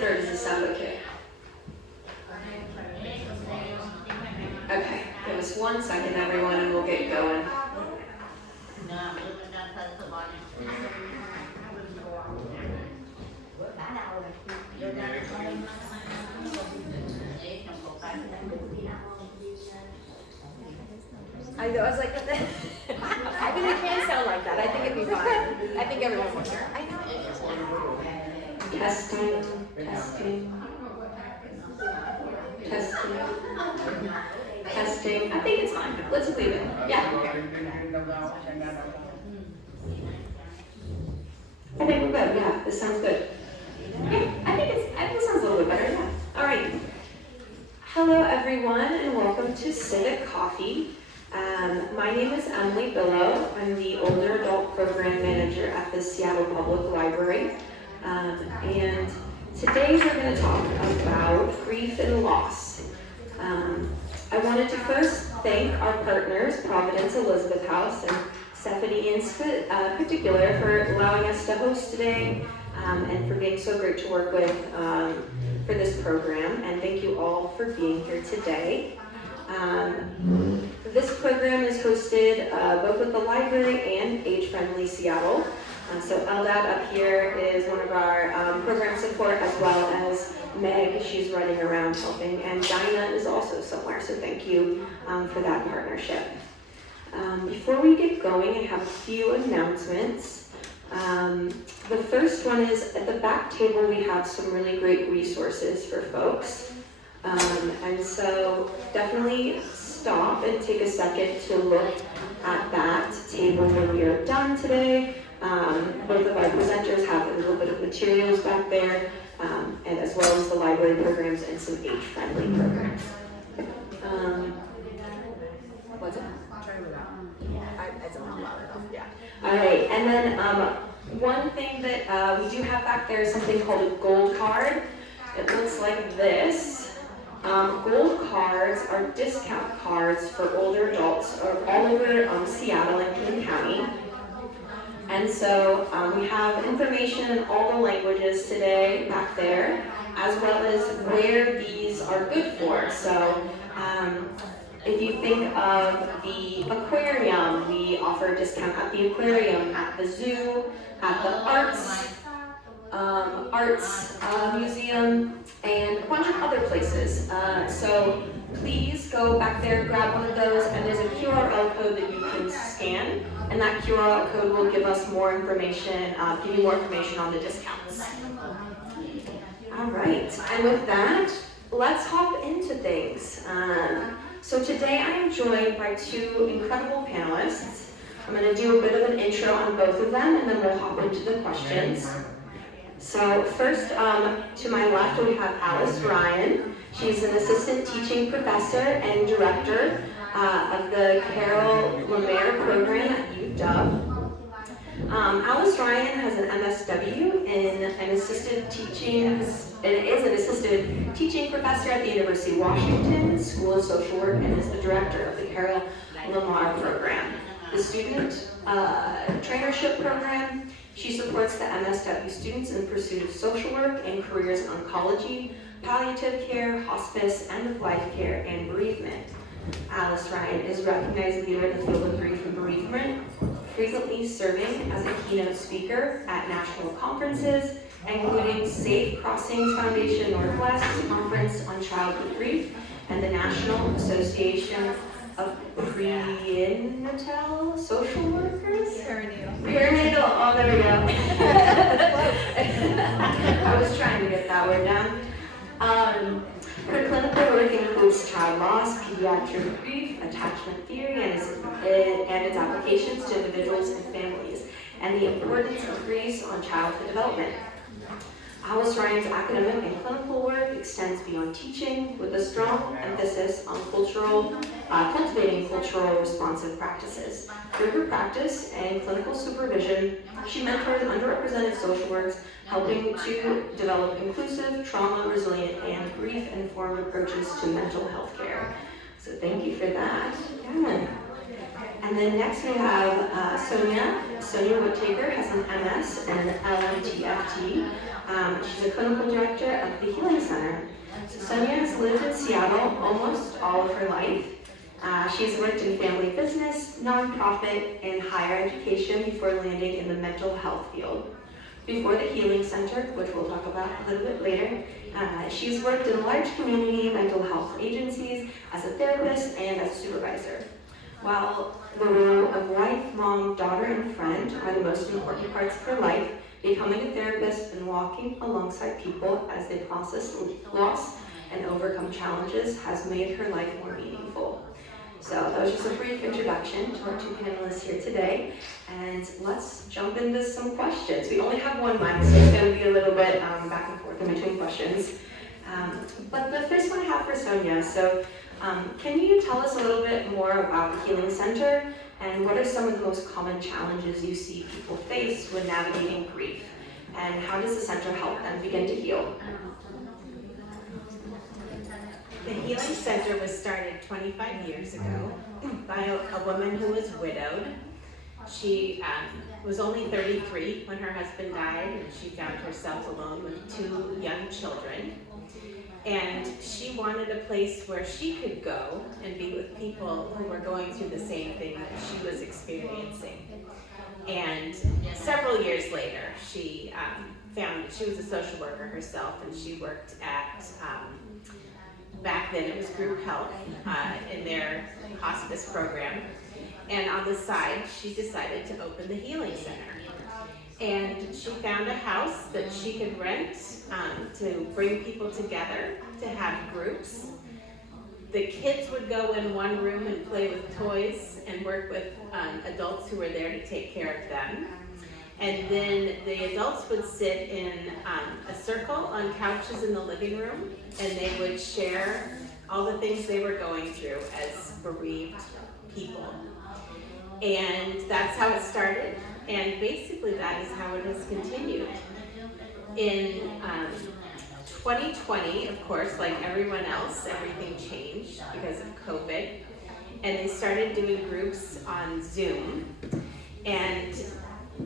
good, or does this sound okay? Okay, give us 1 second, everyone, and we'll get going. I was like, I think it can sound like that. I think it'd be fine. I think everyone will hear. I know. Testing, testing, testing, testing. I think it's fine. Let's leave it. Yeah, okay. I think we're good. Yeah, this sounds good. Yeah, I think it sounds a little bit better. Yeah. All right. Hello, everyone, and welcome to Civic Coffee. My name is Emily Billow. I'm the Older Adult Program Manager at the Seattle Public Library. And today we're going to talk about grief and loss. I wanted to first thank our partners, Providence Elizabeth House and Stephanie in particular, for allowing us to host today and for being so great to work with for this program. And thank you all for being here today. This program is hosted both with the library and Age Friendly Seattle. So LDAT up here is one of our program support, as well as Meg. She's running around helping, and Dinah is also somewhere, so thank you for that partnership. Before we get going, I have a few announcements. The first one is at the back table we have some really great resources for folks. And so definitely stop and take a second to look at that table when we are done today. Both of our presenters have a little bit of materials back there, and as well as the library programs and some age-friendly programs. What's it? It's not loud enough. Yeah. All right, and then one thing that we do have back there is something called a gold card. It looks like this. Gold cards are discount cards for older adults all over Seattle and King County. And so we have information in all the languages today back there, as well as where these are good for. So if you think of the aquarium, we offer a discount at the aquarium, at the zoo, at the arts museum, and a bunch of other places. So please go back there, grab one of those, and there's a QR code that you can scan, and that QR code will give us more information, give you more information on the discounts. All right, and with that, let's hop into things. So today I am joined by two incredible panelists. I'm going to do a bit of an intro on both of them, and then we'll hop into the questions. So first, to my left, we have Alice Ryan. She's an assistant teaching professor and director of the Carol Lemaire program at UW. Alice Ryan has an MSW in an assisted teaching, and is an assisted teaching professor at the University of Washington School of Social Work, and is the director of the Carol Lemaire program. The student trainership program. She supports the MSW students in pursuit of social work and careers in oncology, palliative care, hospice, end-of-life care, and bereavement. Alice Ryan is a recognized leader in the field of grief and bereavement, frequently serving as a keynote speaker at national conferences, including Safe Crossings Foundation Northwest Conference on Childhood Grief and the National Association of Prenatal Social Workers? Perinatal, oh there we go. I was trying to get that word down. Her clinical work includes child loss, pediatric grief, attachment theory, and its applications to individuals and families, and the importance of grief on childhood development. Alice Ryan's academic and clinical work extends beyond teaching, with a strong emphasis on cultivating cultural responsive practices. Through her practice and clinical supervision, she mentors underrepresented social workers, helping to develop inclusive, trauma-resilient, and grief-informed approaches to mental health care. So thank you for that. Yeah. And then next we have Sonia. Sonia Whittaker has an MS and LMTFT. She's a clinical director of the Healing Center. So Sonia has lived in Seattle almost all of her life. She's worked in family business, nonprofit, and higher education before landing in the mental health field. Before the Healing Center, which we'll talk about a little bit later, she's worked in large community mental health agencies as a therapist and as a supervisor. While the role of wife, mom, daughter, and friend are the most important parts of her life, becoming a therapist and walking alongside people as they process loss and overcome challenges has made her life more meaningful. So that was just a brief introduction to our two panelists here today, and let's jump into some questions. We only have one mic, so it's going to be a little bit back and forth in between questions. But the first one I have for Sonia. So can you tell us a little bit more about the Healing Center, and what are some of the most common challenges you see people face when navigating grief, and how does the center help them begin to heal? The Healing Center was started 25 years ago by a woman who was widowed. She was only 33 when her husband died, and she found herself alone with 2 young children. And she wanted a place where she could go and be with people who were going through the same thing that she was experiencing. And several years later, she found that she was a social worker herself, and she worked at back then it was group health in their hospice program. And on the side, she decided to open the Healing Center. And she found a house that she could rent to bring people together, to have groups. The kids would go in one room and play with toys and work with adults who were there to take care of them. And then the adults would sit in a circle on couches in the living room, and they would share all the things they were going through as bereaved people. And that's how it started, and basically that is how it has continued. In 2020, of course, like everyone else, everything changed because of COVID, and they started doing groups on Zoom, and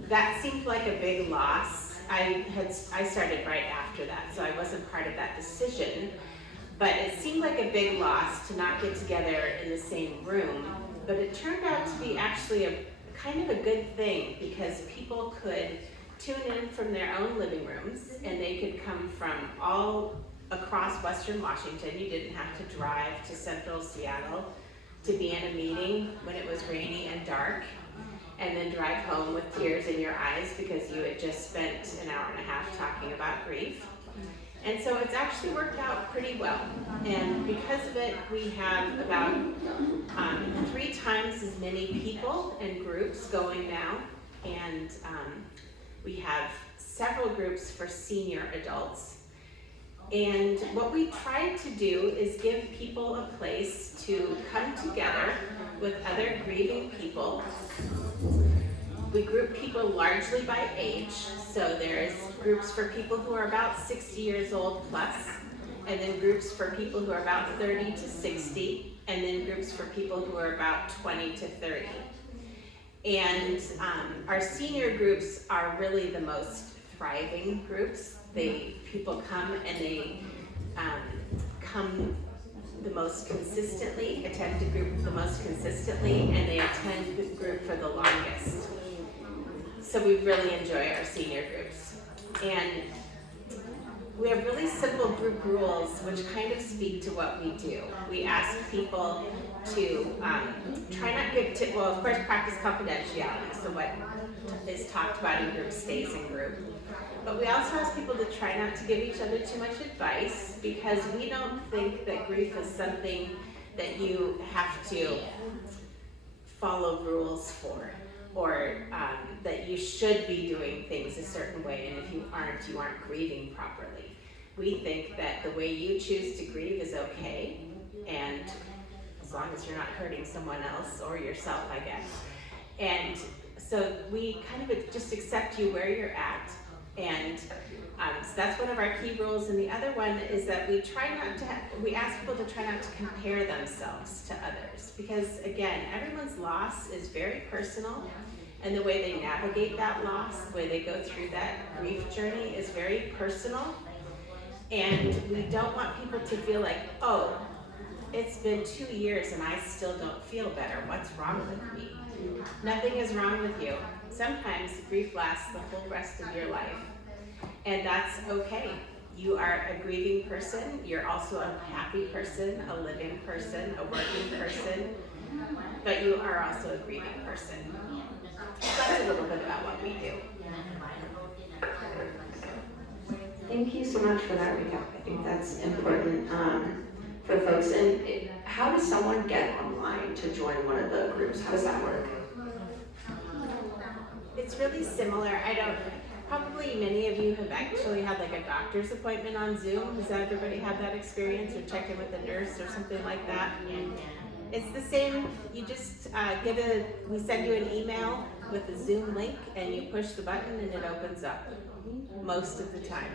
that seemed like a big loss. I started right after that, so I wasn't part of that decision. But it seemed like a big loss to not get together in the same room. But it turned out to be actually a kind of a good thing, because people could tune in from their own living rooms, and they could come from all across Western Washington. You didn't have to drive to central Seattle to be in a meeting when it was rainy and dark, and then drive home with tears in your eyes because you had just spent an hour and a half talking about grief. And so it's actually worked out pretty well. And because of it, we have about 3 times as many people and groups going now. And we have several groups for senior adults. And what we tried to do is give people a place to come together with other grieving people. We group people largely by age, so there's groups for people who are about 60 years old plus, and then groups for people who are about 30 to 60, and then groups for people who are about 20 to 30. And our senior groups are really the most thriving groups. People come and they come the most consistently, attend the group the most consistently, and they attend the group for the longest. So we really enjoy our senior groups. And we have really simple group rules which kind of speak to what we do. We ask people to try not to give, well, of course, practice confidentiality, so what is talked about in group stays in group. But we also ask people to try not to give each other too much advice, because we don't think that grief is something that you have to follow rules for, or that you should be doing things a certain way, and if you aren't grieving properly. We think that the way you choose to grieve is okay, and as long as you're not hurting someone else or yourself, I guess. And so we kind of just accept you where you're at, And so that's one of our key rules. And the other one is that we ask people to try not to compare themselves to others. Because again, everyone's loss is very personal. And the way they navigate that loss, the way they go through that grief journey is very personal. And we don't want people to feel like, oh, it's been 2 years and I still don't feel better. What's wrong with me? Nothing is wrong with you. Sometimes grief lasts the whole rest of your life. And that's okay. You are a grieving person. You're also a happy person, a living person, a working person. But you are also a grieving person. So that's a little bit about what we do. Thank you so much for that recap. I think that's important for folks. And how does someone get online to join one of the groups? How does that work? It's really similar. Probably many of you have actually had like a doctor's appointment on Zoom. Does everybody have that experience, or check in with a nurse or something like that? It's the same. You just we send you an email with a Zoom link and you push the button and it opens up. Most of the time.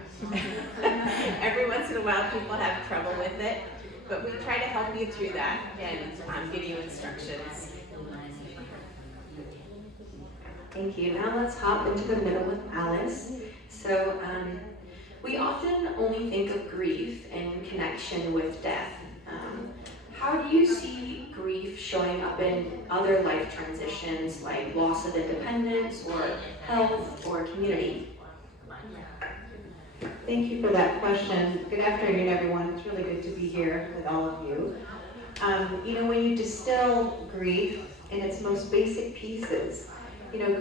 Every once in a while people have trouble with it, but we try to help you through that and give you instructions. Thank you. Now let's hop into the middle with Alice. So we often only think of grief in connection with death. How do you see grief showing up in other life transitions like loss of independence or health or community? Thank you for that question. Good afternoon, everyone. It's really good to be here with all of you. When you distill grief in its most basic pieces,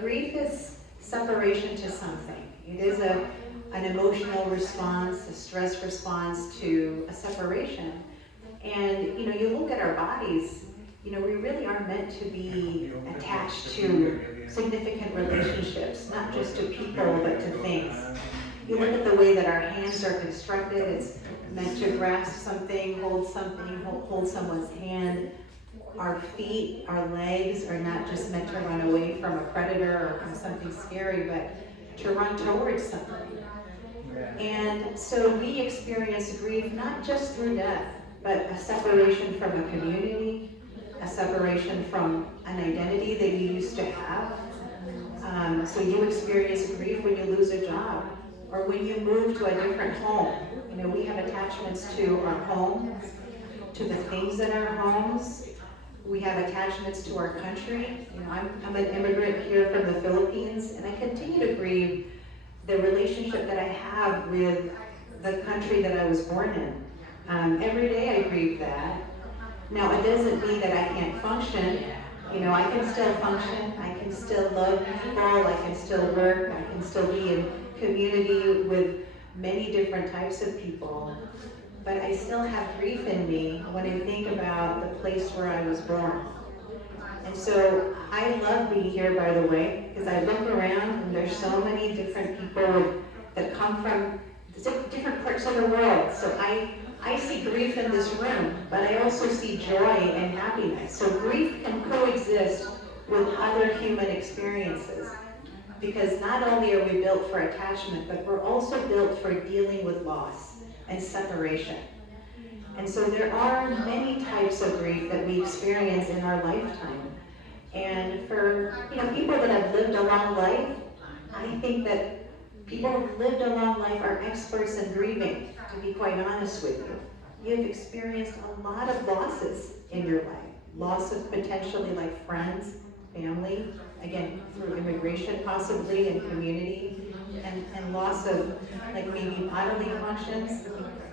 grief is separation to something. It is an emotional response, a stress response to a separation. And, you look at our bodies, we really are meant to be attached to significant relationships, not just to people, but to things. You look at the way that our hands are constructed, it's meant to grasp something, hold someone's hand. Our feet, our legs are not just meant to run away from a predator or from something scary, but to run towards something. And so we experience grief not just through death, but a separation from a community, a separation from an identity that you used to have. So you experience grief when you lose a job, or when you move to a different home. We have attachments to our homes, to the things in our homes. We have attachments to our country. I'm an immigrant here from the Philippines, and I continue to grieve the relationship that I have with the country that I was born in. Every day I grieve that. Now, it doesn't mean that I can't function. I can still function. I can still love people. I can still work. I can still be in community with many different types of people. But I still have grief in me when I think about the place where I was born. And so I love being here, by the way, because I look around and there's so many different people that come from different parts of the world. So I see grief in this room, but I also see joy and happiness. So grief can coexist with other human experiences, because not only are we built for attachment, but we're also built for dealing with loss and separation. And so there are many types of grief that we experience in our lifetime. And for people that have lived a long life, I think that people who have lived a long life are experts in grieving, to be quite honest with you. You've experienced a lot of losses in your life. Loss of potentially like friends, family, again, through immigration possibly, and community, and loss of like maybe bodily functions.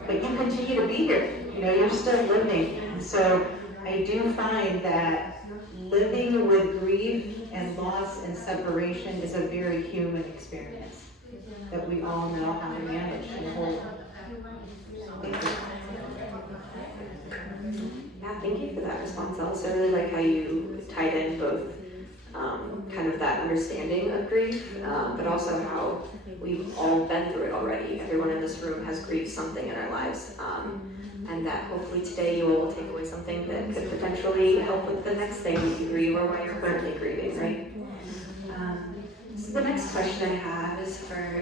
But you continue to be here. You're still living. And so I do find that living with grief and loss and separation is a very human experience that we all know how to manage and hold. Thank you. Yeah, thank you for that response. I also really like how you tied in both kind of that understanding of grief, but also how we've all been through it already. Everyone in this room has grieved something in our lives, and that hopefully today you will take away something that could potentially help with the next thing you grieve or what you're currently grieving, right? the next question I have is for,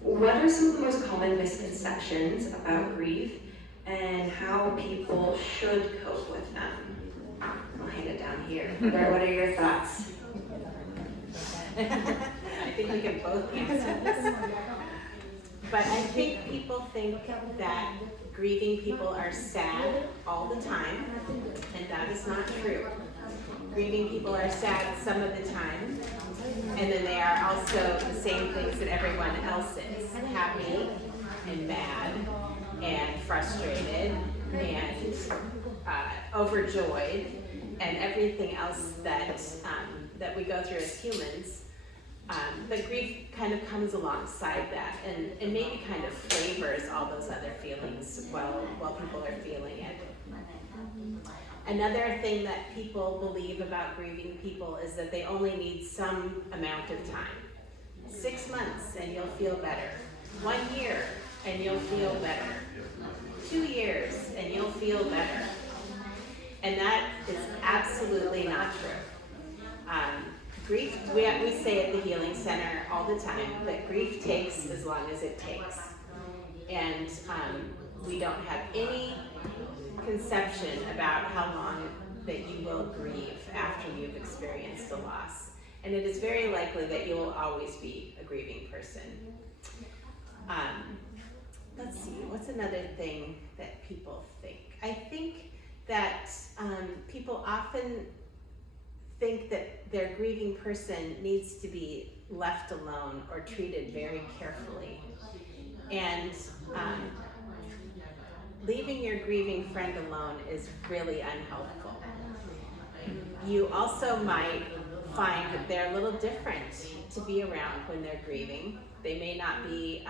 what are some of the most common misconceptions about grief and how people should cope with them? I'll hand it down here. What are your thoughts? I think we can both answer this. But I think people think that grieving people are sad all the time, and that is not true. Grieving people are sad some of the time, and then they are also the same things that everyone else is, happy and mad and frustrated and overjoyed and everything else that we go through as humans. But grief kind of comes alongside that and maybe kind of flavors all those other feelings while people are feeling it. Another thing that people believe about grieving people is that they only need some amount of time. 6 months and you'll feel better. 1 year and you'll feel better. 2 years and you'll feel better. And that is absolutely not true. Grief, we say at the Healing Center all the time that grief takes as long as it takes. And we don't have any conception about how long that you will grieve after you've experienced a loss. And it is very likely that you will always be a grieving person. Let's see, what's another thing that people think? I think that people often think that their grieving person needs to be left alone or treated very carefully. And leaving your grieving friend alone is really unhelpful. You also might find that they're a little different to be around when they're grieving. They may not be,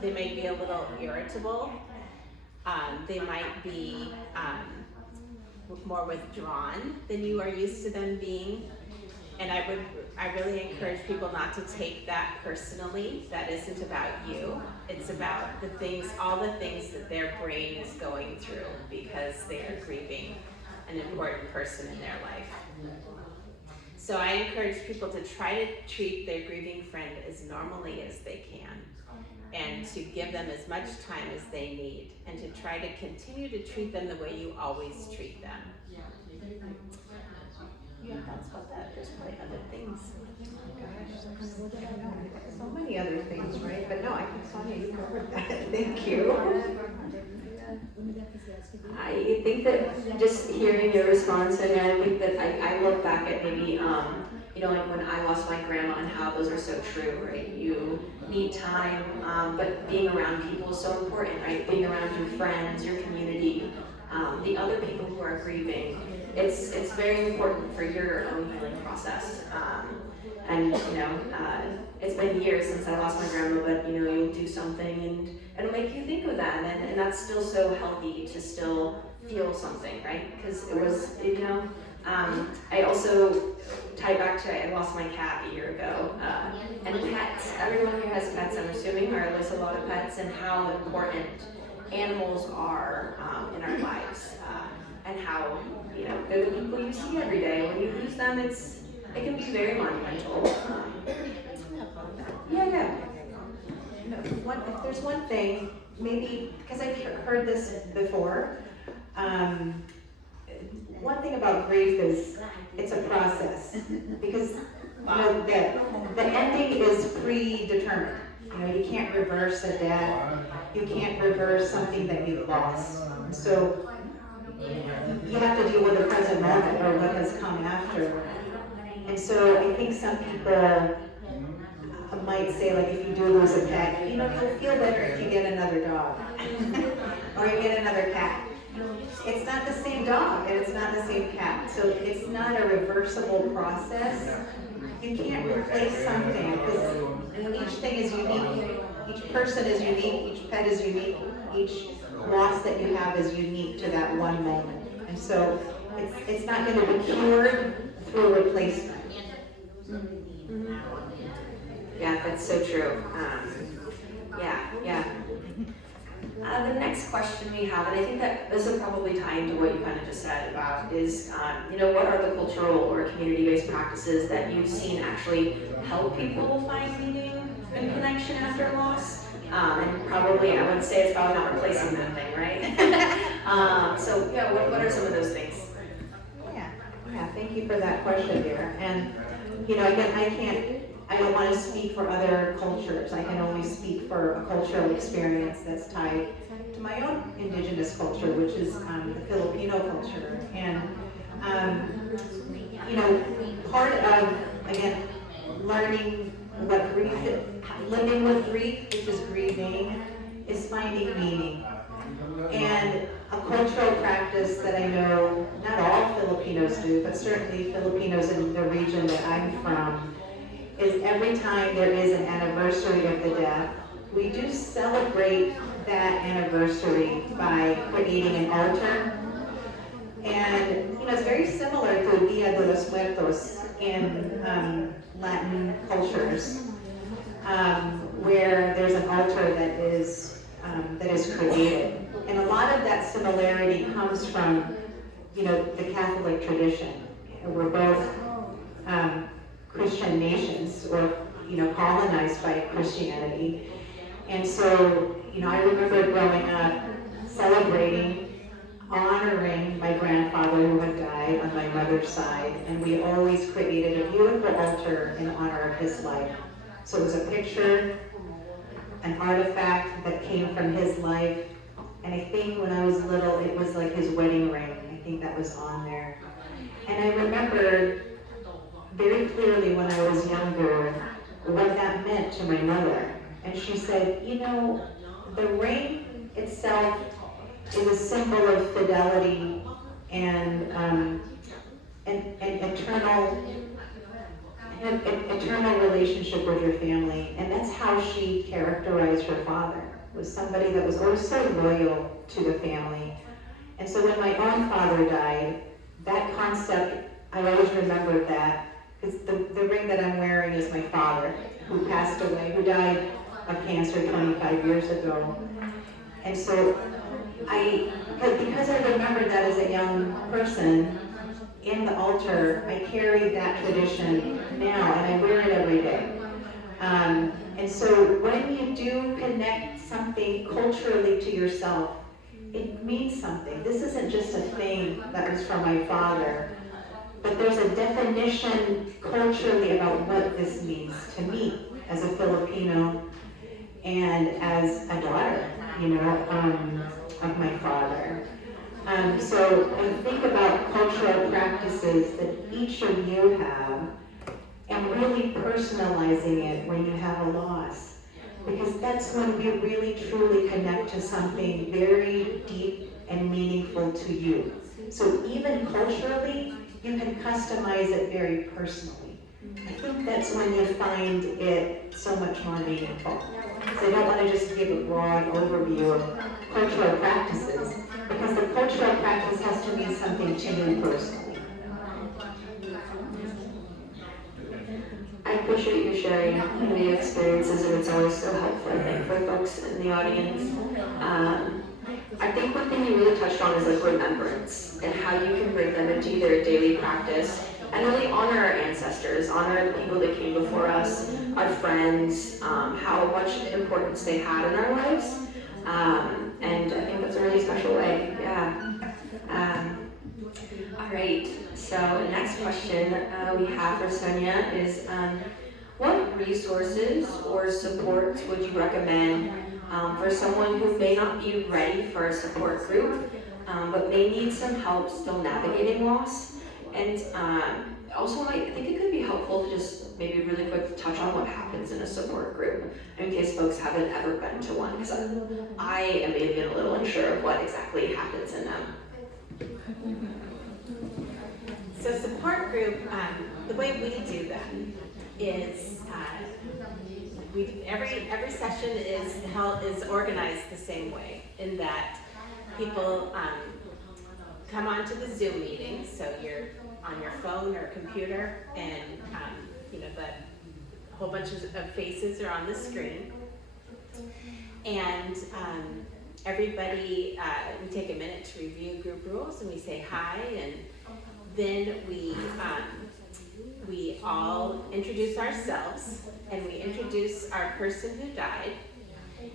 they may be a little irritable. They might be more withdrawn than you are used to them being. And I really encourage people not to take that personally. That isn't about you. It's about all the things that their brain is going through because they are grieving an important person in their life. So I encourage people to try to treat their grieving friend as normally as they can and to give them as much time as they need and to try to continue to treat them the way you always treat them. You have thoughts about that? There's probably other things. So many other things, right? But no, I think Sonia, you covered that. Thank you. I think that just hearing your response, and I think that I look back at maybe, like when I lost my grandma and how those are so true, right? You need time, but being around people is so important, right? Being around your friends, your community, the other people who are grieving. It's very important for your own healing process. And it's been years since I lost my grandma, but you'll do something and it'll make you think of that, and that's still so healthy to still feel something, right? Because it was, I also tie back to I lost my cat a year ago, and pets. Everyone here has pets, I'm assuming, or at least a lot of pets, and how important animals are in our lives, and how they're the people you see every day. When you lose them, it can be very monumental. Yeah. If there's one thing, maybe, because I've heard this before, one thing about grief is it's a process, because the ending is predetermined. You can't reverse a death, you can't reverse something that you've lost. So you have to deal with the present moment or what has come after. And so I think some people might say, like, if you do lose a pet, you'll feel better if you get another dog or you get another cat. It's not the same dog and it's not the same cat, so it's not a reversible process. You can't replace something because each thing is unique. Each person is unique, each pet is unique, each loss that you have is unique to that one moment. And so it's not going to be cured through a replacement. Yeah, that's so true. Yeah. The next question we have, and I think that this will probably tie into what you kind of just said about, is what are the cultural or community-based practices that you've seen actually help people find meaning and connection after loss? And probably, I would say it's probably not replacing that thing, right? So yeah, what are some of those things? Yeah, thank you for that question, dear. And, again, I don't want to speak for other cultures. I can only speak for a cultural experience that's tied to my own indigenous culture, which is the Filipino culture. And, part of, again, learning what grief, living with grief, which is grieving, is finding meaning. And a cultural practice that I know not all Filipinos do, but certainly Filipinos in the region that I'm from, is every time there is an anniversary of the death, we do celebrate that anniversary by creating an altar. And it's very similar to Dia de los Muertos in Latin cultures, where there's an altar that is created. And a lot of that similarity comes from, the Catholic tradition. We're both Christian nations, or colonized by Christianity. And so, I remember growing up celebrating, honoring my grandfather who had died on my mother's side, and we always created a beautiful altar in honor of his life. So it was a picture, an artifact that came from his life, and I think when I was little, it was like his wedding ring. I think that was on there. And I remember very clearly when I was younger what that meant to my mother. And she said, the ring itself is a symbol of fidelity and eternal relationship with your family. And that's how she characterized her father, was somebody that was always so loyal to the family. And so when my own father died, that concept, I always remembered that, because the ring that I'm wearing is my father, who passed away, who died of cancer 25 years ago. And so because I remembered that as a young person, in the altar, I carry that tradition now, and I wear it every day. And so when you do connect something culturally to yourself, it means something. This isn't just a thing that was from my father, but there's a definition culturally about what this means to me as a Filipino and as a daughter, of my father. So I think about cultural practices that each of you have, and really personalizing it when you have a loss. Because that's when we really truly connect to something very deep and meaningful to you. So even culturally, you can customize it very personally. I think that's when you find it so much more meaningful. So I don't want to just give a broad overview of cultural practices, because the cultural practice has to mean something to you personally. I appreciate you sharing the experiences, and it's always so helpful, I think, for folks in the audience. I think one thing you really touched on is remembrance, and how you can bring them into your daily practice and really honor our ancestors, honor the people that came before us, our friends, how much importance they had in our lives. And I think that's a really special way, yeah. All right, so the next question we have for Sonia is, what resources or supports would you recommend for someone who may not be ready for a support group, but may need some help still navigating loss? And also, I think it could be helpful to just maybe really quick touch on what happens in a support group, in case folks haven't ever been to one, because I may have been a little unsure of what exactly happens in them. So support group, the way we do that is every session is organized the same way, in that people come onto the Zoom meeting, so you're on your phone or computer, and the whole bunch of faces are on the screen, and everybody, we take a minute to review group rules and we say hi, and then we all introduce ourselves and we introduce our person who died,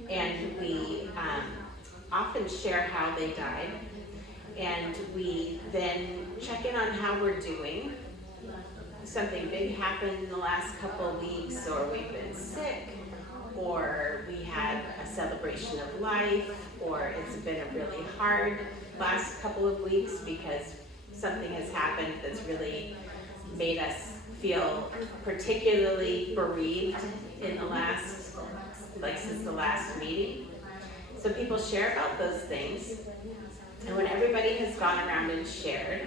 and we often share how they died, and we then check in on how we're doing. Something big happened in the last couple of weeks, or we've been sick, or we had a celebration of life, or it's been a really hard last couple of weeks because something has happened that's really made us feel particularly bereaved in the last, like since the last meeting. So people share about those things, and when everybody has gone around and shared,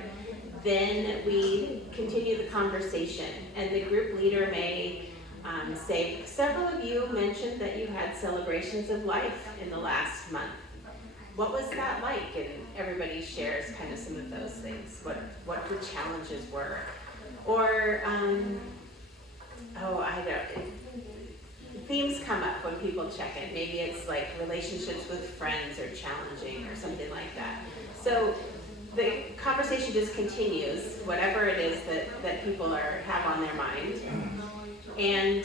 then we continue the conversation, and the group leader may say, several of you mentioned that you had celebrations of life in the last month. What was that like? And everybody shares kind of some of those things, what the challenges were. Or, themes come up when people check in. Maybe it's like relationships with friends are challenging or something like that. So the conversation just continues, whatever it is that people have on their mind. And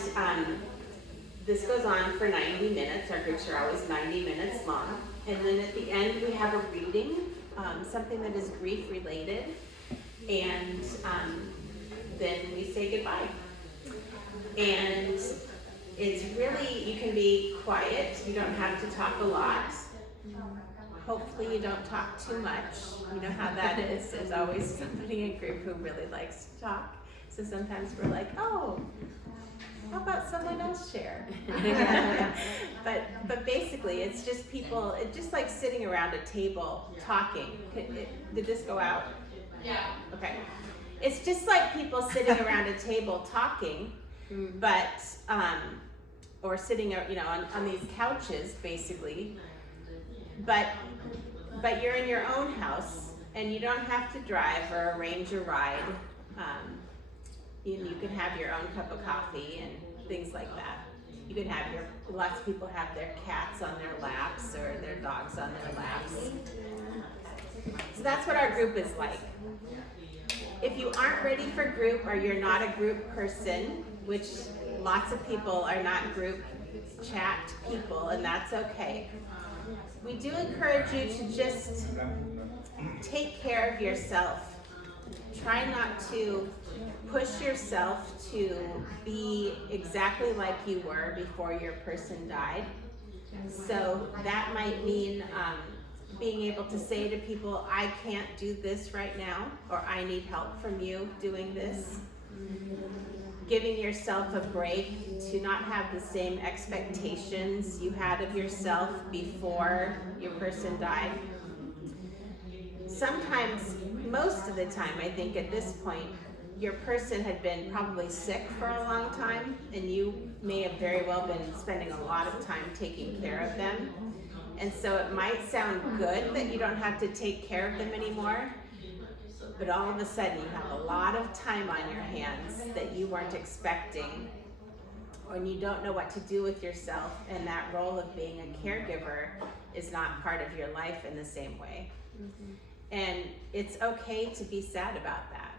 this goes on for 90 minutes. Our groups are always 90 minutes long. And then at the end, we have a reading, something that is grief related. And then we say goodbye. And it's really, you can be quiet. You don't have to talk a lot. Hopefully you don't talk too much. You know how that is. There's always somebody in group who really likes to talk. So sometimes we're like, oh, how about someone else share? But basically it's just people, it's just like sitting around a table talking. Did this go out? Yeah. Okay. It's just like people sitting around a table talking, but, or sitting, on these couches basically. But you're in your own house, and you don't have to drive or arrange a ride. You can have your own cup of coffee and things like that. You can have lots of people have their cats on their laps or their dogs on their laps. So that's what our group is like. If you aren't ready for group, or you're not a group person, which lots of people are not group chat people, and that's okay. We do encourage you to just take care of yourself. Try not to push yourself to be exactly like you were before your person died. So that might mean being able to say to people, I can't do this right now, or I need help from you doing this. Giving yourself a break to not have the same expectations you had of yourself before your person died. Sometimes, most of the time, I think at this point, your person had been probably sick for a long time, and you may have very well been spending a lot of time taking care of them. And so it might sound good that you don't have to take care of them anymore, but all of a sudden you have a lot of time on your hands that you weren't expecting, and you don't know what to do with yourself, and that role of being a caregiver is not part of your life in the same way. And it's okay to be sad about that.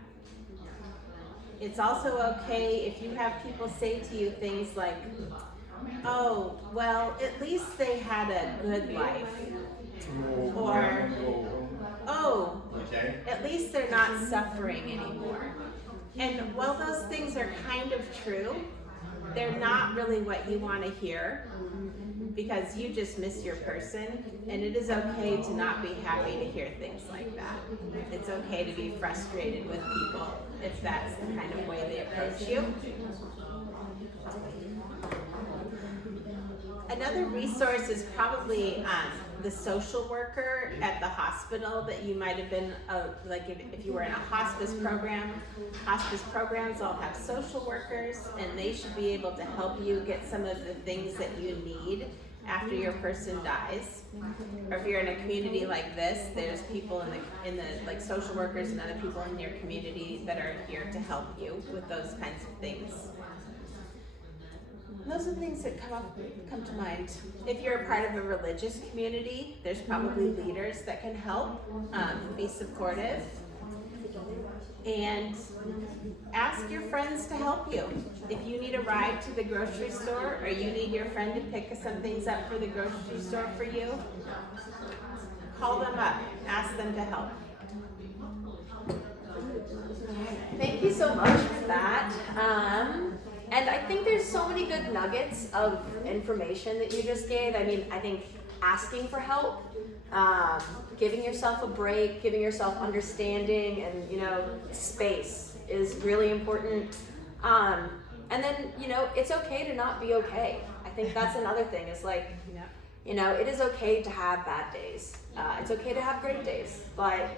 It's also okay if you have people say to you things like, oh, well, at least they had a good life. Or, oh, at least they're not suffering anymore. And while those things are kind of true, they're not really what you want to hear, because you just miss your person, and it is okay to not be happy to hear things like that. It's okay to be frustrated with people if that's the kind of way they approach you. Another resource is probably the social worker at the hospital that you might have been, like if you were in a hospice program. Hospice programs all have social workers, and they should be able to help you get some of the things that you need after your person dies. Or if you're in a community like this, there's people in the like social workers and other people in your community that are here to help you with those kinds of things. Those are the things that come to mind. If you're a part of a religious community, there's probably leaders that can help, be supportive, and ask your friends to help you. If you need a ride to the grocery store, or you need your friend to pick some things up for the grocery store for you, call them up, ask them to help. Thank you so much for that. And I think there's so many good nuggets of information that you just gave. I mean, I think asking for help, giving yourself a break, giving yourself understanding and, space is really important. And then, it's okay to not be okay. I think that's another thing is like, it is okay to have bad days. It's okay to have great days, but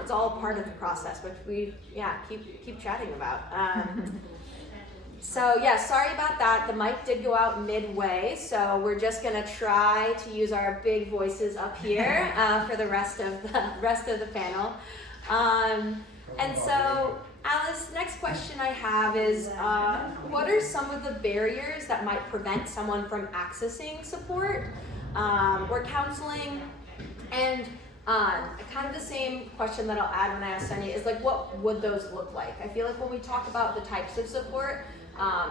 it's all part of the process, which we keep chatting about. So sorry about that. The mic did go out midway, so we're just gonna try to use our big voices up here for the rest of the panel. And so, Alice, next question I have is, what are some of the barriers that might prevent someone from accessing support or counseling? And kind of the same question that I'll add when I ask Sonia is like, what would those look like? I feel like when we talk about the types of support,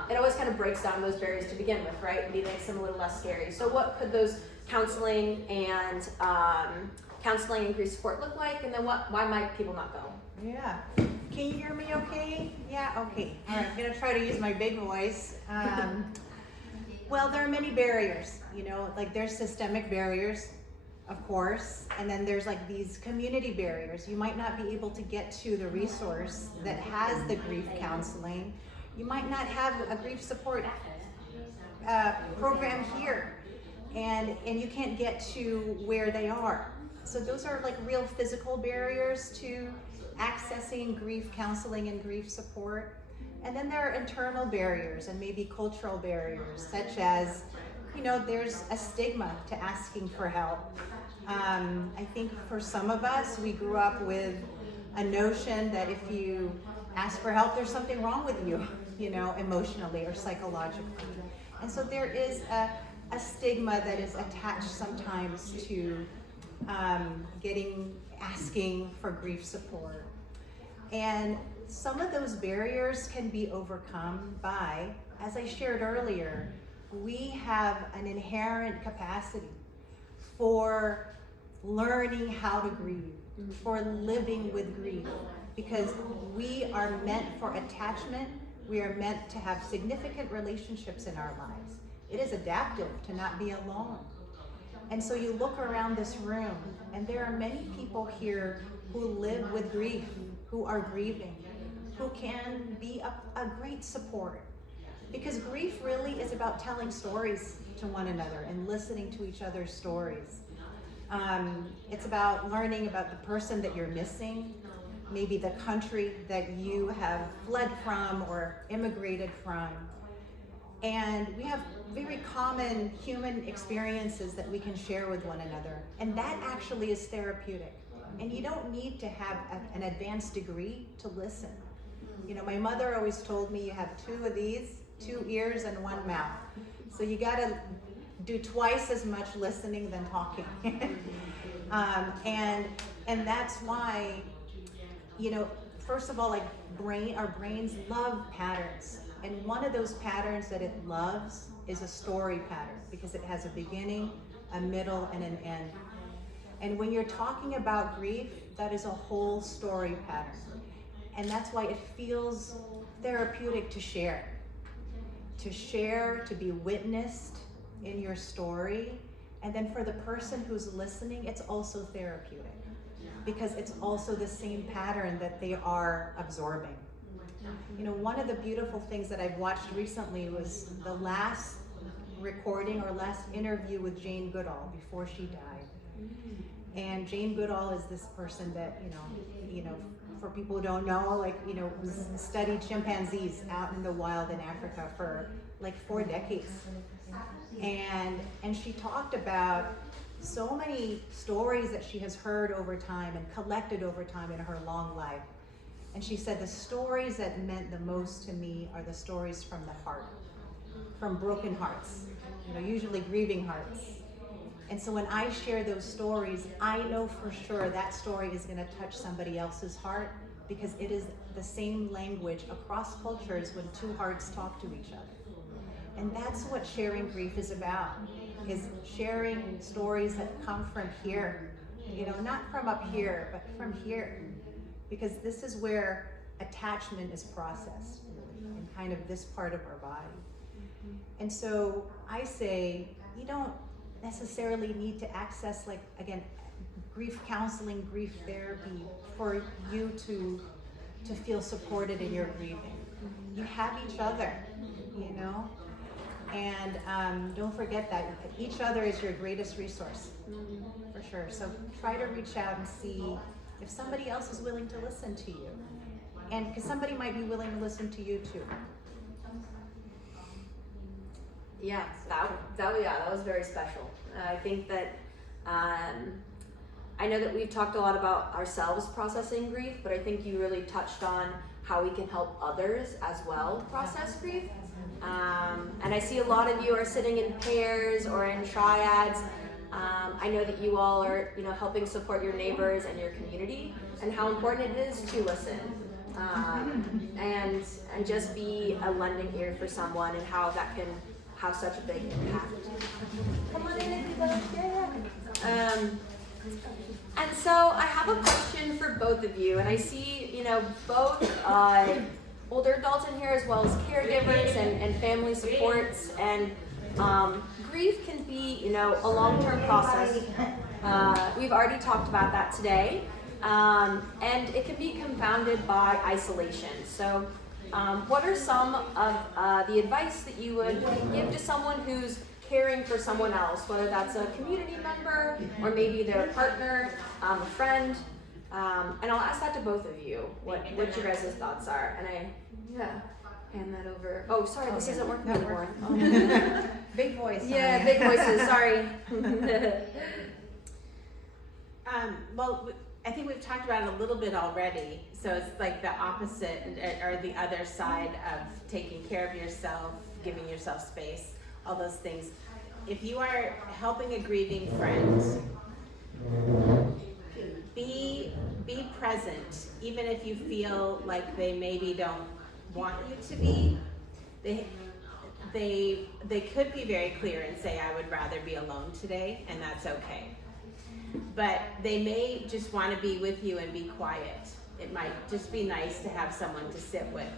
it always kind of breaks down those barriers to begin with, right? And makes them a little less scary. So what could those counseling and grief support look like? And then why might people not go? Yeah. Can you hear me okay? Yeah, okay. All right, I'm gonna try to use my big voice. Well, there are many barriers, like there's systemic barriers, of course, and then there's like these community barriers. You might not be able to get to the resource that has the grief counseling. You might not have a grief support program here, and you can't get to where they are. So those are like real physical barriers to accessing grief counseling and grief support. And then there are internal barriers and maybe cultural barriers, such as, there's a stigma to asking for help. I think for some of us, we grew up with a notion that if you ask for help, there's something wrong with you, emotionally or psychologically. And so there is a stigma that is attached sometimes to asking for grief support. And some of those barriers can be overcome by, as I shared earlier, we have an inherent capacity for learning how to grieve, for living with grief, because we are meant for attachment. We are meant to have significant relationships in our lives. It is adaptive to not be alone. And so you look around this room, and there are many people here who live with grief, who are grieving, who can be a great support. Because grief really is about telling stories to one another and listening to each other's stories. It's about learning about the person that you're missing, maybe the country that you have fled from or immigrated from. And we have very common human experiences that we can share with one another. And that actually is therapeutic. And you don't need to have an advanced degree to listen. My mother always told me you have two of these, 2 ears and 1 mouth. So you gotta do twice as much listening than talking. And that's why, first of all, our brains love patterns. And one of those patterns that it loves is a story pattern, because it has a beginning, a middle, and an end. And when you're talking about grief, that is a whole story pattern. And that's why it feels therapeutic to share. To be witnessed in your story. And then for the person who's listening, it's also therapeutic, because it's also the same pattern that they are absorbing. One of the beautiful things that I've watched recently was the last recording or last interview with Jane Goodall before she died. And Jane Goodall is this person that, for people who don't know, studied chimpanzees out in the wild in Africa for 4 decades. And she talked about so many stories that she has heard over time and collected over time in her long life. And she said, the stories that meant the most to me are the stories from the heart. from broken hearts, usually grieving hearts. And so when I share those stories, I know for sure that story is going to touch somebody else's heart, because it is the same language across cultures when two hearts talk to each other. And that's what sharing grief is about, is sharing stories that come from here, not from up here, but from here. Because this is where attachment is processed, really, in kind of this part of our body. And so I say, you don't necessarily need to access, like, again, grief counseling, grief therapy for you to feel supported in your grieving. You have each other, and don't forget that each other is your greatest resource, for sure. So try to reach out and see if somebody else is willing to listen to you, and because somebody might be willing to listen to you too. Yeah, that was very special. I think that I know that we've talked a lot about ourselves processing grief, but I think you really touched on how we can help others as well process grief. And I see a lot of you are sitting in pairs or in triads. I know that you all are, helping support your neighbors and your community, and how important it is to listen, and just be a lending ear for someone, and how that can have such a big impact. Come on in if you love. Yeah. And so I have a question for both of you, and I see, both older adults in here as well as caregivers and family supports, and grief can be, a long-term process. We've already talked about that today, and it can be confounded by isolation. So what are some of the advice that you would give to someone who's caring for someone else, whether that's a community member or maybe their partner, a friend? And I'll ask that to both of you, what your guys' thoughts are. And hand that over. Oh, sorry, this isn't working anymore. Big voice. Yeah, big voices, sorry. Well, I think we've talked about it a little bit already. So it's like the opposite, or the other side of taking care of yourself, giving yourself space, all those things. If you are helping a grieving friend, be present, even if you feel like they maybe don't want you to be. They could be very clear and say, I would rather be alone today, and that's okay. But they may just want to be with you and be quiet. It might just be nice to have someone to sit with.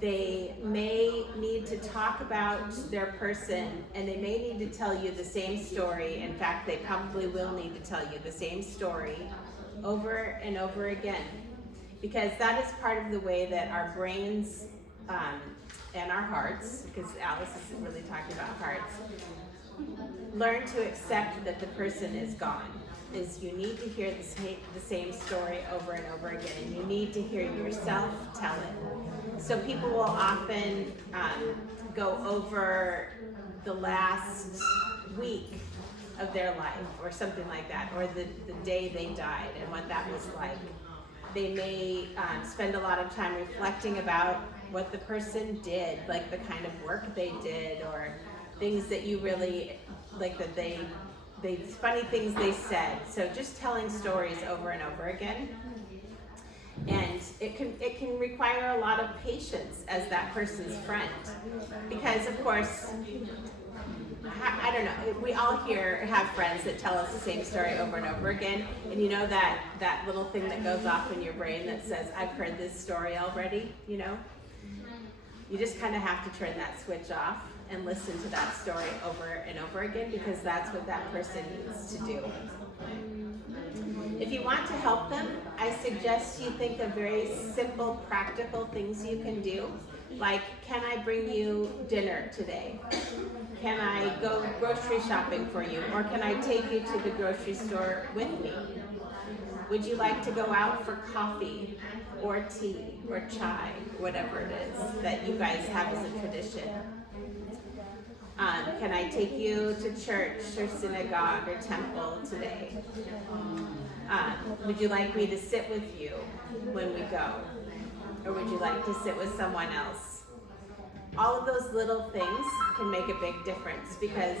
They may need to talk about their person, and they may need to tell you the same story. In fact, they probably will need to tell you the same story over and over again, because that is part of the way that our brains and our hearts, because Alice is really talking about hearts, learn to accept that the person is gone. Is you need to hear the same story over and over again, and you need to hear yourself tell it. So people will often go over the last week of their life or something like that, or the day they died and what that was like. They may spend a lot of time reflecting about what the person did, like the kind of work they did, or things that you really like, that they funny things they said. So just telling stories over and over again. And it can require a lot of patience as that person's friend, because of course, I don't know, we all here have friends that tell us the same story over and over again, and you know that little thing that goes off in your brain that says, I've heard this story already, you just kind of have to turn that switch off and listen to that story over and over again, because that's what that person needs to do. If you want to help them, I suggest you think of very simple, practical things you can do. Like, can I bring you dinner today? Can I go grocery shopping for you? Or can I take you to the grocery store with me? Would you like to go out for coffee or tea or chai, whatever it is that you guys have as a tradition? Can I take you to church or synagogue or temple today? Would you like me to sit with you when we go? Or would you like to sit with someone else? all of those little things can make a big difference because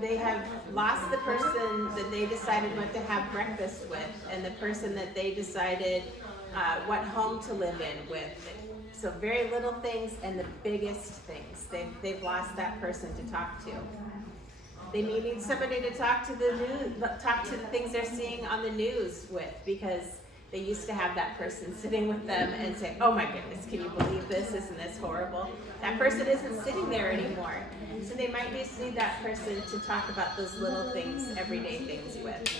they have lost the person that they decided what to have breakfast with and the person that they decided what home to live in with. So very little things and the biggest things. They've lost that person to talk to. They may need somebody to talk to the things they're seeing on the news with, because they used to have that person sitting with them and say, oh my goodness, can you believe this? Isn't this horrible? That person isn't sitting there anymore. So they might just need that person to talk about those little things, everyday things with.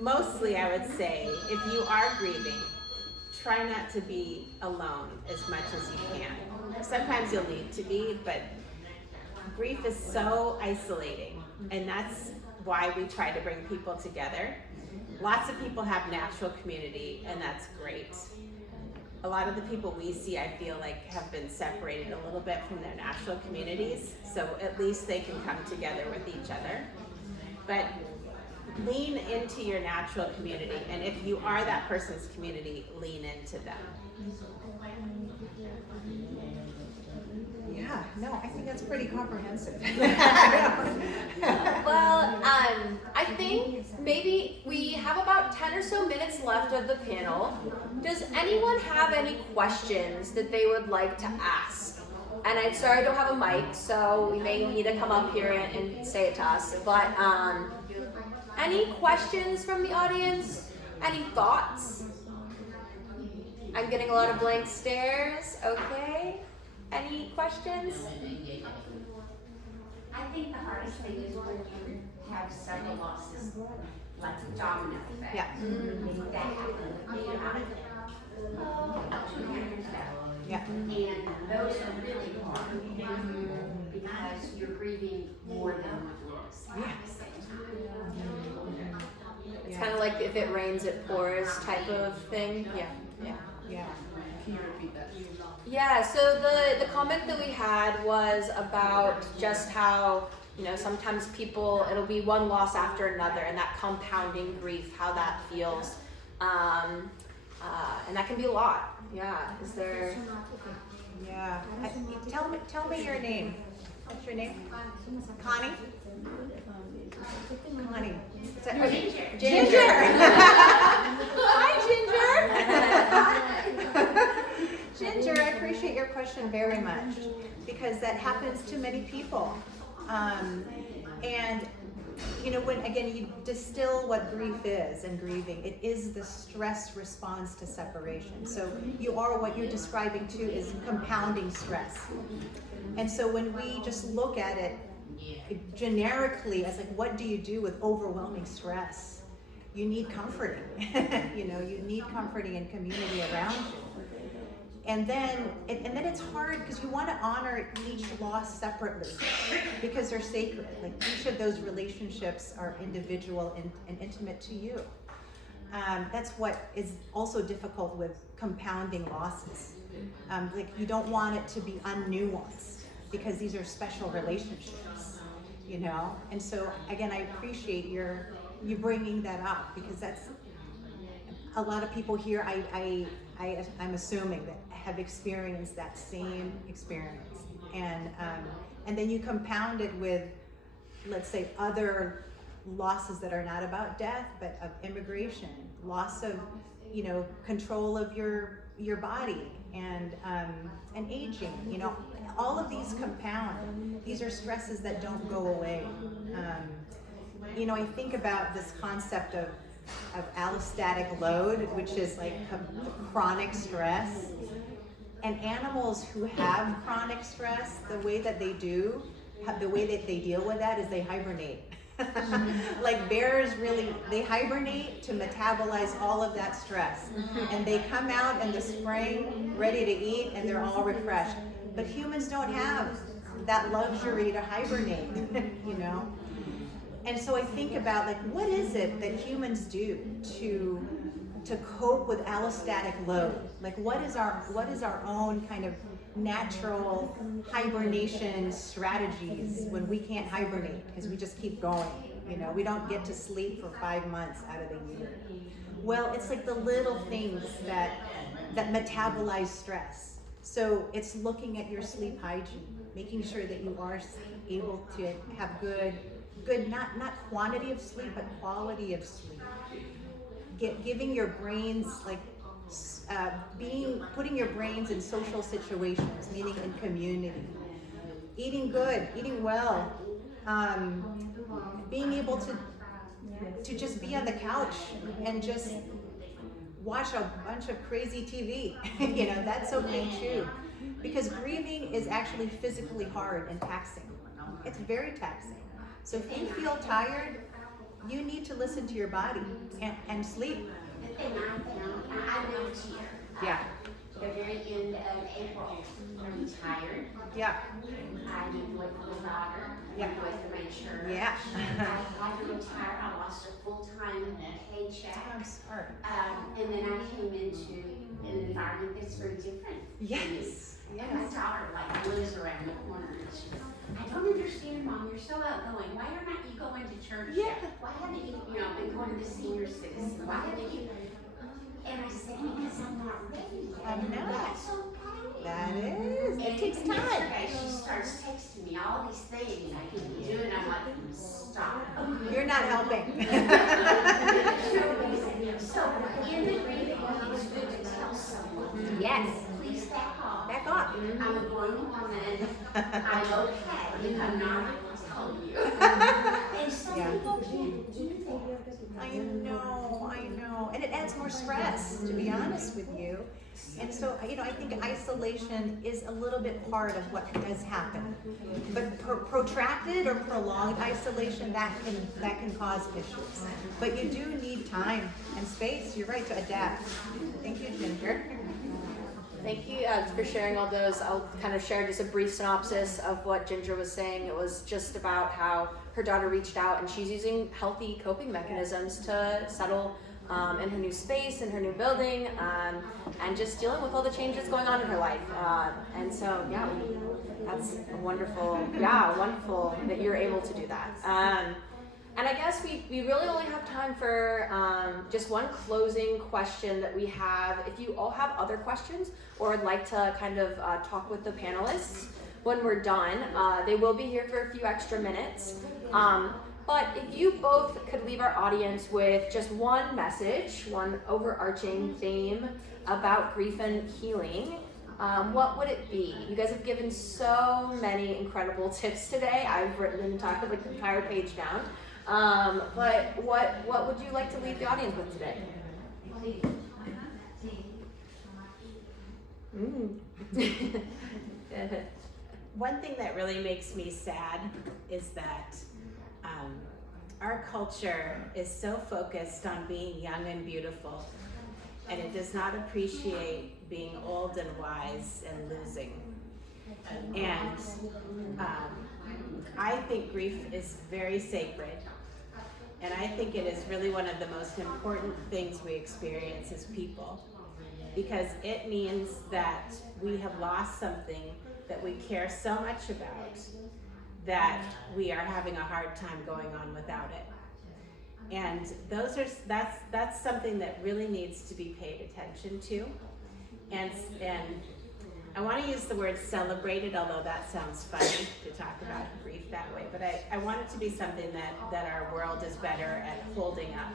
Mostly I would say, if you are grieving, try not to be alone as much as you can. Sometimes you'll need to be, but grief is so isolating, and that's why we try to bring people together. Lots of people have natural community, and that's great. A lot of the people we see, I feel like, have been separated a little bit from their natural communities, so at least they can come together with each other. But lean into your natural community, and if you are that person's community, lean into them. Yeah, no, I think that's pretty comprehensive. Well, I think maybe we have about 10 or so minutes left of the panel. Does anyone have any questions that they would like to ask? And I'm sorry I don't have a mic, so we may need to come up here and say it to us. But any questions from the audience? Any thoughts? I'm getting a lot of blank stares. Okay. Any questions? I think the hardest thing is when you have several losses, like the domino effect. Yeah. That happened in about 2 years ago. Yeah. And those are really hard because you're grieving more than one loss at the same time. It's kind of like if it rains, it pours type of thing. Yeah. Yeah. Yeah. Yeah, so the comment that we had was about just how, sometimes people, it'll be one loss after another, and that compounding grief, how that feels. And that can be a lot. Yeah, is there... Yeah. Tell me your name. What's your name? Connie? Connie. Is that, okay. Ginger. Hi, Ginger. Ginger, I appreciate your question very much because that happens to many people. And when again you distill what grief is and grieving, it is the stress response to separation. So what you're describing too is compounding stress. And so when we just look at it generically as like, what do you do with overwhelming stress? You need comforting. You need comforting and community around you. And then it's hard because you want to honor each loss separately because they're sacred. Like each of those relationships are individual and intimate to you. That's what is also difficult with compounding losses. Like you don't want it to be unnuanced because these are special relationships, And so again, I appreciate you bringing that up because that's a lot of people here. I'm assuming that have experienced that same experience, and then you compound it with, let's say, other losses that are not about death, but of immigration, loss of, control of your body, and aging. All of these compound. These are stresses that don't go away. I think about this concept of allostatic load, which is like chronic stress. And animals who have chronic stress, the way that they deal with that is they hibernate. Like bears they hibernate to metabolize all of that stress. And they come out in the spring ready to eat and they're all refreshed. But humans don't have that luxury to hibernate, And so I think about what is it that humans do to cope with allostatic load? What is our own kind of natural hibernation strategies when we can't hibernate because we just keep going? You know, we don't get to sleep for 5 months out of the year. Well, it's like the little things that metabolize stress. So it's looking at your sleep hygiene, making sure that you are able to have good not quantity of sleep, but quality of sleep. Giving your brains like putting your brains in social situations, meaning in community, eating good, eating well, being able to just be on the couch and just watch a bunch of crazy TV. You know, that's okay too, because grieving is actually physically hard and taxing. It's very taxing. So if you feel tired, you need to listen to your body and sleep. The thing I found, I moved here. Yeah. The very end of April. I'm retired. Yeah. I moved with my daughter. Yeah. With my church. Yeah. I had to retire. I lost a full-time paycheck. I'm sorry. And then I came into an environment that's very different. Yes. And my daughter like lives around the corner and she goes, I don't understand, Mom, you're so outgoing. Why are not you going to church yet? Why haven't you, been going to the senior citizen? Why haven't you? And I said, because I'm not ready yet. I know. That's okay. That is. It takes And time. yesterday she starts texting me all these things I can do, and I'm like, stop. You're not helping. So in the grieving, it's good to tell someone. Yes. Please back off. Back off. I'm a grown woman. I'm okay. I'm not going to tell you. And some Yeah. people can't do that. I know. And it adds more stress, to be honest with you. And so, I think isolation is a little bit part of what has happened. But protracted or prolonged isolation, that can cause issues. But you do need time and space, you're right, to adapt. Thank you, Ginger. Thank you for sharing all those. I'll kind of share just a brief synopsis of what Ginger was saying. It was just about how her daughter reached out and she's using healthy coping mechanisms to settle in her new space, in her new building, and just dealing with all the changes going on in her life. And so, yeah, that's wonderful. Yeah, wonderful that you're able to do that. And I guess we really only have time for just one closing question that we have. If you all have other questions or would like to kind of talk with the panelists when we're done, they will be here for a few extra minutes. But if you both could leave our audience with just one message, one overarching theme about grief and healing, what would it be? You guys have given so many incredible tips today. I've written the entire page down. But what would you like to leave the audience with today? One thing that really makes me sad is that our culture is so focused on being young and beautiful, and it does not appreciate being old and wise and losing. And I think grief is very sacred, and I think it is really one of the most important things we experience as people, because it means that we have lost something that we care so much about that we are having a hard time going on without it. And that's something that really needs to be paid attention to. And I want to use the word celebrated, although that sounds funny to talk about grief that way, but I want it to be something that our world is better at holding up.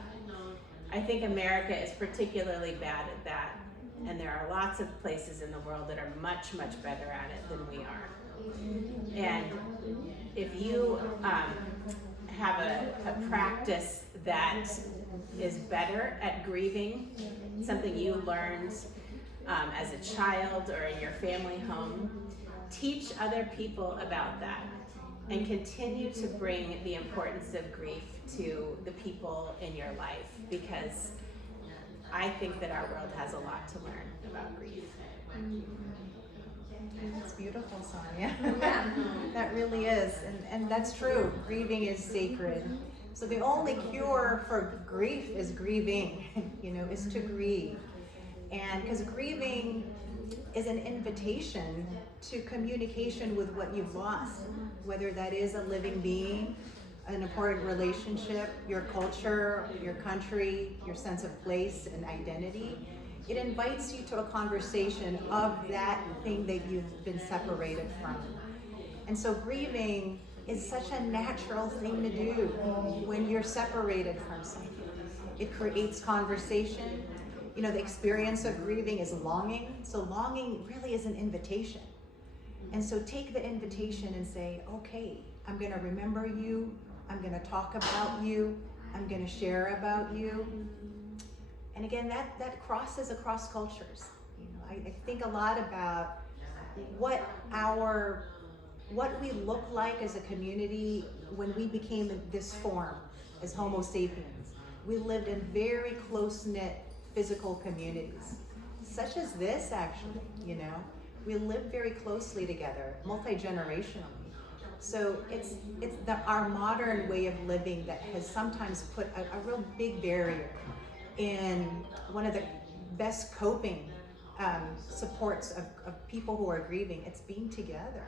I think America is particularly bad at that, and there are lots of places in the world that are much, much better at it than we are. And if you have a practice that is better at grieving, something you learned as a child or in your family home, teach other people about that and continue to bring the importance of grief to the people in your life, because I think that our world has a lot to learn about grief. That's beautiful, Sonia. That really is, and that's true. Grieving is sacred. So the only cure for grief is grieving, is to grieve. And because grieving is an invitation to communication with what you've lost, whether that is a living being, an important relationship, your culture, your country, your sense of place and identity, it invites you to a conversation of that thing that you've been separated from. And so grieving is such a natural thing to do when you're separated from something. It creates conversation. You know, the experience of grieving is longing. So longing really is an invitation. And so take the invitation and say, okay, I'm gonna remember you. I'm gonna talk about you. I'm gonna share about you. And again, that crosses across cultures. You know, I think a lot about what we look like as a community when we became this form as Homo sapiens. We lived in very close-knit physical communities, such as this actually, you know. We lived very closely together, multi-generationally. So it's our modern way of living that has sometimes put a real big barrier in one of the best coping supports of people who are grieving. It's being together.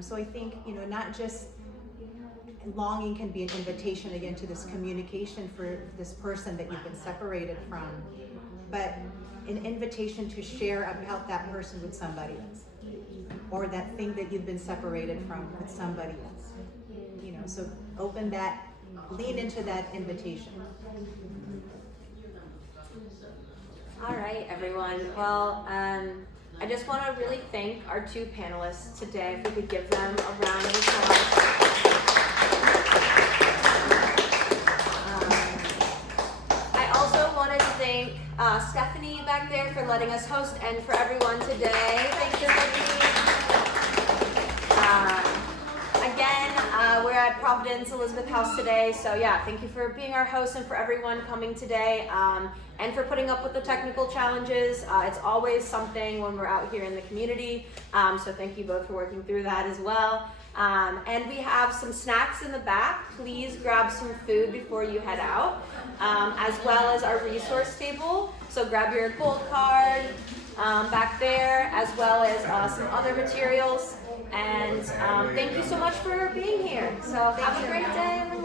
So I think, you know, not just longing can be an invitation again to this communication for this person that you've been separated from, but an invitation to share about that person with somebody else, or that thing that you've been separated from with somebody else. You know, so open that, lean into that invitation. All right, everyone. Well, I just want to really thank our two panelists today. If we could give them a round of applause. I also wanted to thank Stephanie back there for letting us host, and for everyone today. Thank you, Stephanie. Again, we're at Providence Elizabeth House today, so yeah, thank you for being our host and for everyone coming today, and for putting up with the technical challenges. It's always something when we're out here in the community, so thank you both for working through that as well. And we have some snacks in the back. Please grab some food before you head out, as well as our resource table. So grab your gold card back there, as well as some other materials. And thank you so much for being here. So have a great day, everyone.